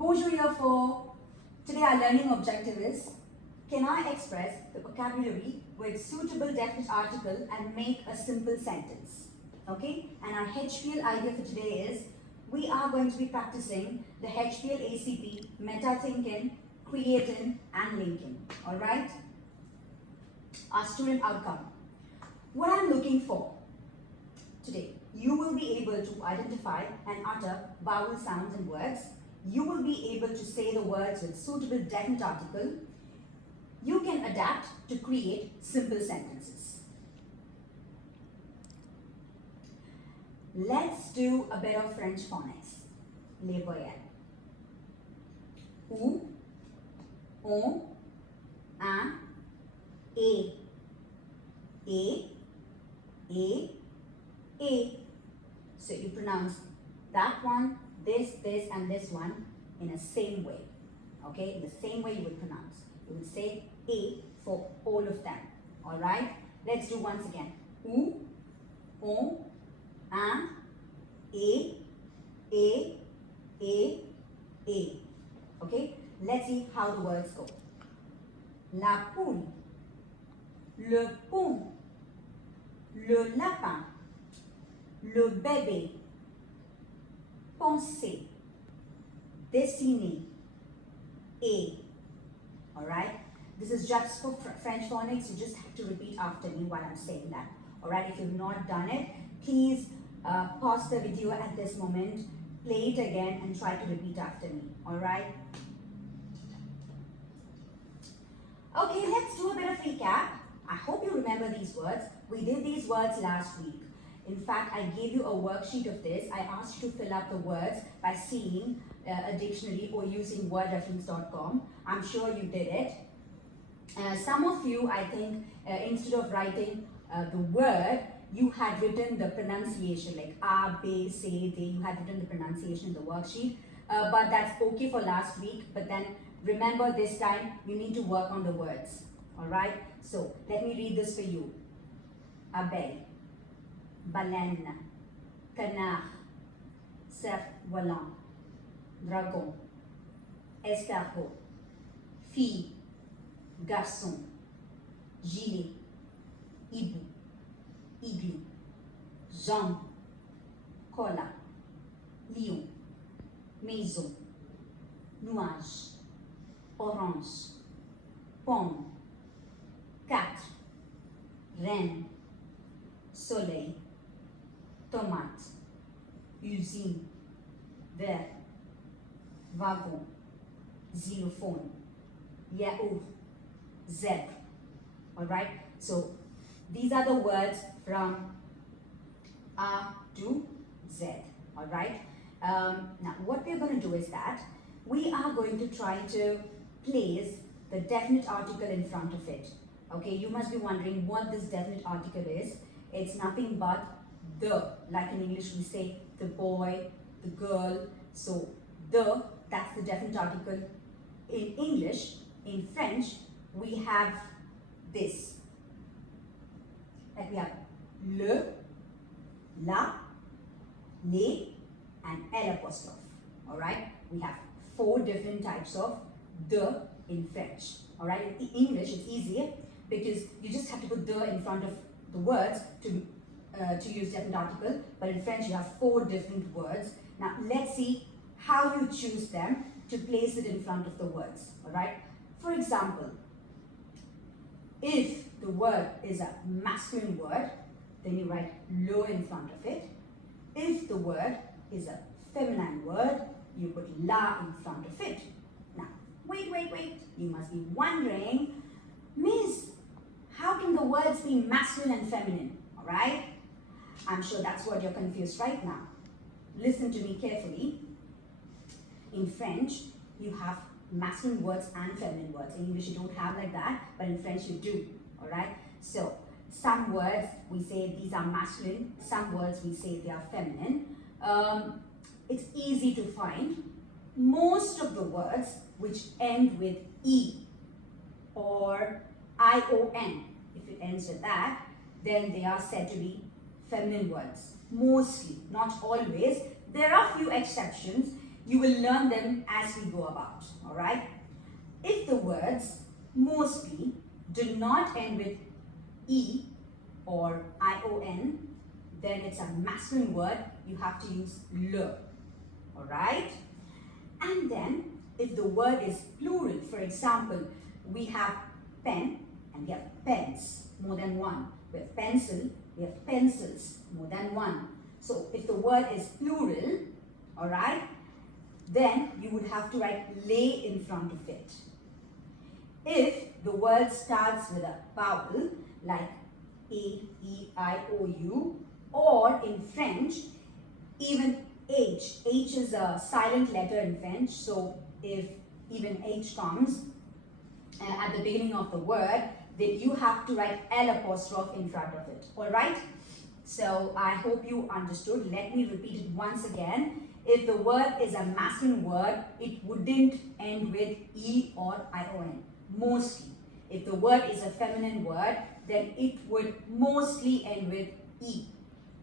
Bonjour year 4. Today our learning objective is, can I express the vocabulary with suitable definite article and make a simple sentence? Okay, and our HPL idea for today is, we are going to be practicing the HPL ACP, meta thinking, creating and linking. Alright, our student outcome. What I'm looking for today, you will be able to identify and utter vowel sounds and words. You will be able to say the words with suitable definite article. You can adapt to create simple sentences. Let's do a bit of French phonics. Les voyelles. Ou, on, un, et. A. So you pronounce that one, this, and this one in the same way. Okay, in the same way you would pronounce. You would say A for all of them. Alright, let's do once again. Ou, on, un, et. Okay, let's see how the words go. La poule, le pont, le lapin, le bébé, penser, dessiner, et. Alright? This is just for French phonics. You just have to repeat after me while I'm saying that. Alright? If you've not done it, please pause the video at this moment, play it again and try to repeat after me. Alright? Okay, let's do a bit of recap. I hope you remember these words. We did these words last week. In fact, I gave you a worksheet of this. I asked you to fill up the words by seeing a dictionary or using wordreference.com. I'm sure you did it. Some of you, I think, instead of writing the word, you had written the pronunciation, like A, B, C, D. You had written the pronunciation in the worksheet. But that's okay for last week. But then remember, this time you need to work on the words. Alright? So let me read this for you. Abeille, baleine, canard, cerf-volant, dragon, escargot, fille, garçon, gilet, hibou, igloo, jambe, cola, lion, maison, nuage, orange, pomme, quatre, reine, soleil, tomate, usine, verre, wagon, xylophone, yaourt, zèbre. Alright, so these are the words from A to Z. Alright, now what we're going to do is that we are going to try to place the definite article in front of it. Okay, you must be wondering what this definite article is. It's nothing but the, like in English we say the boy, the girl. So the, that's the definite article. In English, in French, we have this. Like we have le, la, les, and L apostrophe. Alright, we have 4 different types of the in French. Alright, in English it's easier because you just have to put the in front of the words to use definite article, but in French you have 4 different words. Now let's see how you choose them to place it in front of the words. Alright, for example, if the word is a masculine word, then you write le in front of it. If the word is a feminine word, you put la in front of it. Now, wait. You must be wondering, Miss, how can the words be masculine and feminine? Alright? I'm sure that's what you're confused right now. Listen to me carefully. In French, you have masculine words and feminine words. In English, you don't have like that, but in French, you do. Alright? So, some words we say these are masculine, some words we say they are feminine. It's easy to find. Most of the words which end with E or ION, if it ends with that, then they are said to be feminine words. Mostly, not always. There are few exceptions. You will learn them as we go about, all right? If the words mostly do not end with E or ION, then it's a masculine word. You have to use le, all right? And then if the word is plural, for example, we have pen and we have pens, more than one. We have pencil, we have pencils, more than one. So if the word is plural, all right, then you would have to write lay in front of it. If the word starts with a vowel like A, E, I, O, U, or in French, even H. H is a silent letter in French, so if even H comes at the beginning of the word, then you have to write L apostrophe in front of it, all right? So I hope you understood. Let me repeat it once again. If the word is a masculine word, it wouldn't end with E or ION, mostly. If the word is a feminine word, then it would mostly end with E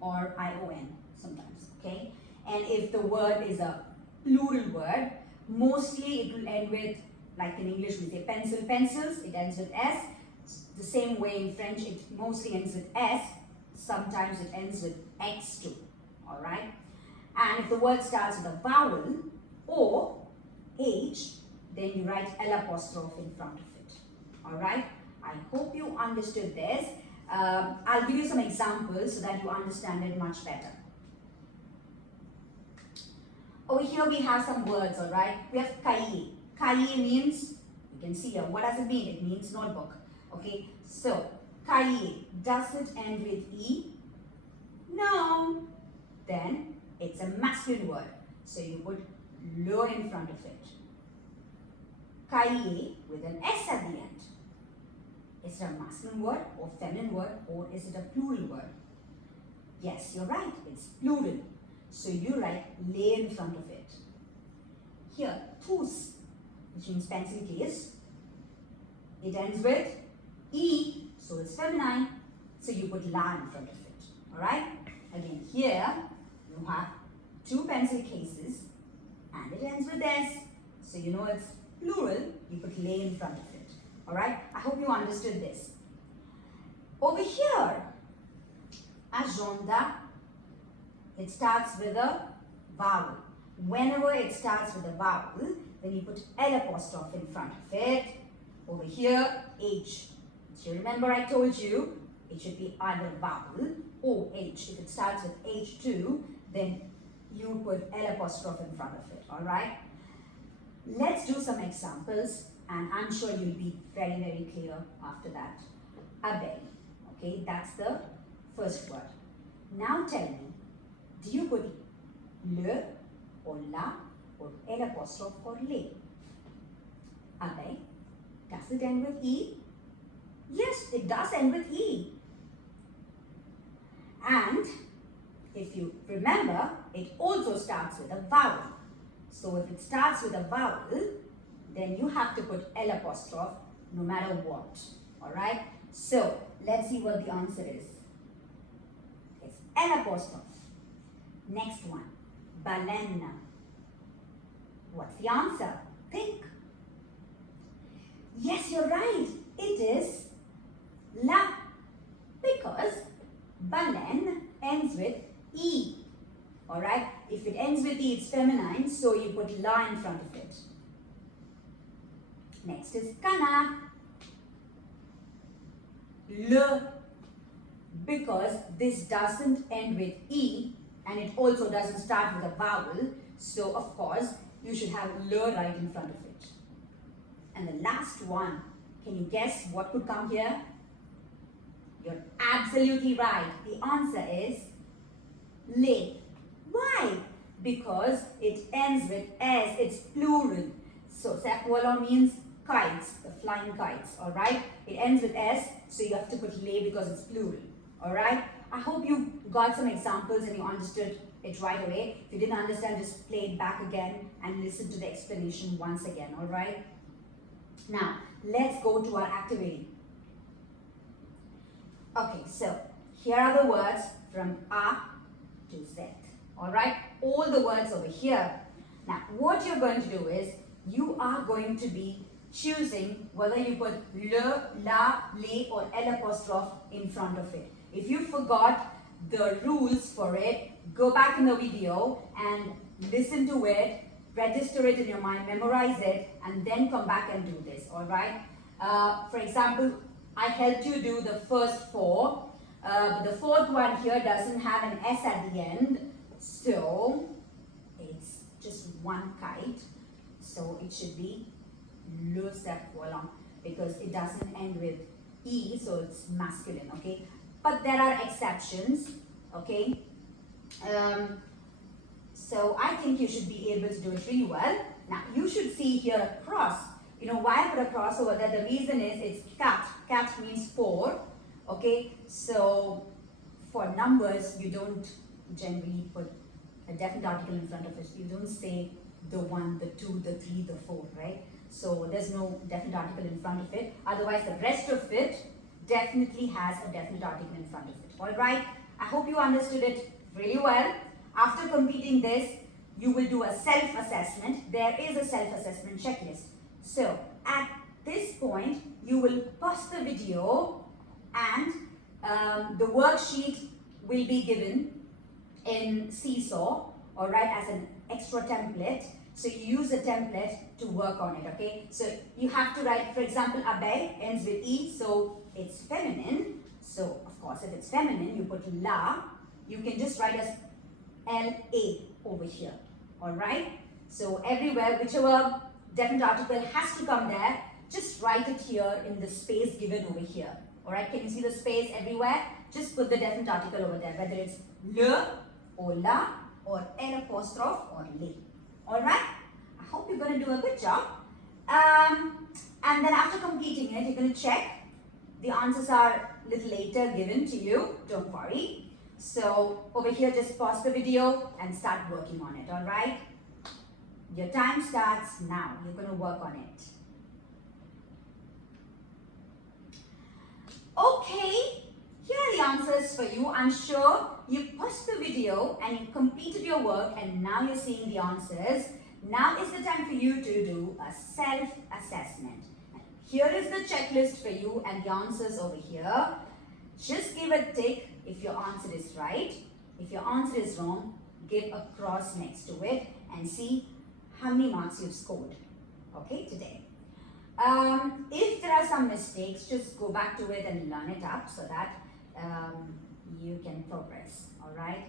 or ION sometimes, okay? And if the word is a plural word, mostly it will end with, like in English we say pencil, pencils, it ends with S. The same way in French, it mostly ends with S. Sometimes it ends with X too, all right? And if the word starts with a vowel or H, then you write L apostrophe in front of it, all right? I hope you understood this. I'll give you some examples so that you understand it much better. Over here we have some words, all right? We have cahier. Cahier means, you can see here, what does it mean? It means notebook, okay? So, cahier, does it end with E? No. Then, it's a masculine word. So, you put le in front of it. Cahier with an S at the end. Is it a masculine word or feminine word, or is it a plural word? Yes, you're right. It's plural. So you write lay in front of it. Here, pouce, which means pencil case. It ends with E, so it's feminine. So you put la in front of it. Alright? Again, here you have two pencil cases and it ends with S. So you know it's plural, you put lay in front of it. Alright? I hope you understood this. Over here, agenda, it starts with a vowel. Whenever it starts with a vowel, then you put L apostrophe in front of it. Over here, H. So remember I told you, it should be either vowel or H. If it starts with H2, then you put L apostrophe in front of it, alright? Let's do some examples and I'm sure you'll be very, very clear after that. Abeille, okay, that's the first word. Now tell me, do you put le or la or L apostrophe or le? Abeille, does it end with E? Yes, it does end with E. And if you remember, it also starts with a vowel. So if it starts with a vowel, then you have to put L apostrophe no matter what. Alright? So let's see what the answer is. It's L apostrophe. Next one, baleine. What's the answer? Think. Yes, you're right. It is la, because baleine ends with E. Alright? If it ends with E, it's feminine, so you put la in front of it. Next is canard. Le, because this doesn't end with E and it also doesn't start with a vowel, so of course you should have le right in front of it. And the last one, can you guess what could come here? You're absolutely right. The answer is lay. Why? Because it ends with S, it's plural. So sac volant means kites, the flying kites, alright? It ends with S, so you have to put lay because it's plural, alright? I hope you got some examples and you understood it right away. If you didn't understand, just play it back again and listen to the explanation once again, alright? Now, let's go to our activity. Okay, so here are the words from A to Z, alright? All the words over here. Now, what you're going to do is, you are going to be choosing whether you put le, la, le or L apostrophe in front of it. If you forgot the rules for it, go back in the video and listen to it, register it in your mind, memorize it, and then come back and do this, alright? For example, I helped you do the first four. But the fourth one here doesn't have an S at the end, so it's just one kite. So it should be le step volant because it doesn't end with E, so it's masculine, okay? But there are exceptions, okay? So I think you should be able to do it really well. Now you should see here a cross. You know why I put a cross over there? The reason is it's cat. Cat means 4. Okay, so for numbers you don't generally put a definite article in front of it. You don't say the 1, the 2, the 3, the 4, right? So there's no definite article in front of it. Otherwise the rest of it definitely has a definite article in front of it. Alright, I hope you understood it really well. After completing this, you will do a self-assessment. There is a self-assessment checklist. So at this point, you will pause the video and the worksheet will be given in Seesaw, alright, as an extra template. So you use a template to work on it, okay? So you have to write, for example, abeille ends with E, so it's feminine. So of course, if it's feminine, you put la. You can just write as L-A over here, alright? So everywhere, whichever definite article has to come there, just write it here in the space given over here. Alright, can you see the space everywhere? Just put the definite article over there, whether it's le or la or L apostrophe or le. Alright, I hope you're going to do a good job. And then after completing it, you're going to check. The answers are a little later given to you, don't worry. So over here, just pause the video and start working on it, alright? Your time starts now. You're going to work on it. Okay, here are the answers for you. I'm sure you paused the video and you completed your work and now you're seeing the answers. Now is the time for you to do a self-assessment. Here is the checklist for you and the answers over here. Just give a tick if your answer is right. If your answer is wrong, give a cross next to it and see how many marks you've scored, okay, today. If there are some mistakes, just go back to it and learn it up so that you can progress, alright?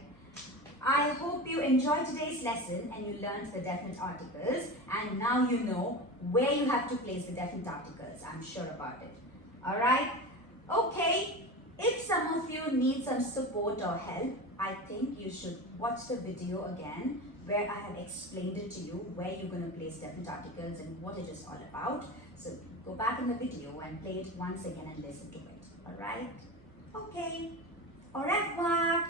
I hope you enjoyed today's lesson and you learned the definite articles and now you know where you have to place the definite articles. I'm sure about it, alright? Okay. If some of you need some support or help, I think you should watch the video again where I have explained it to you, where you're going to place definite articles and what it is all about. So go back in the video and play it once again and listen to it. Alright? Okay. Au revoir.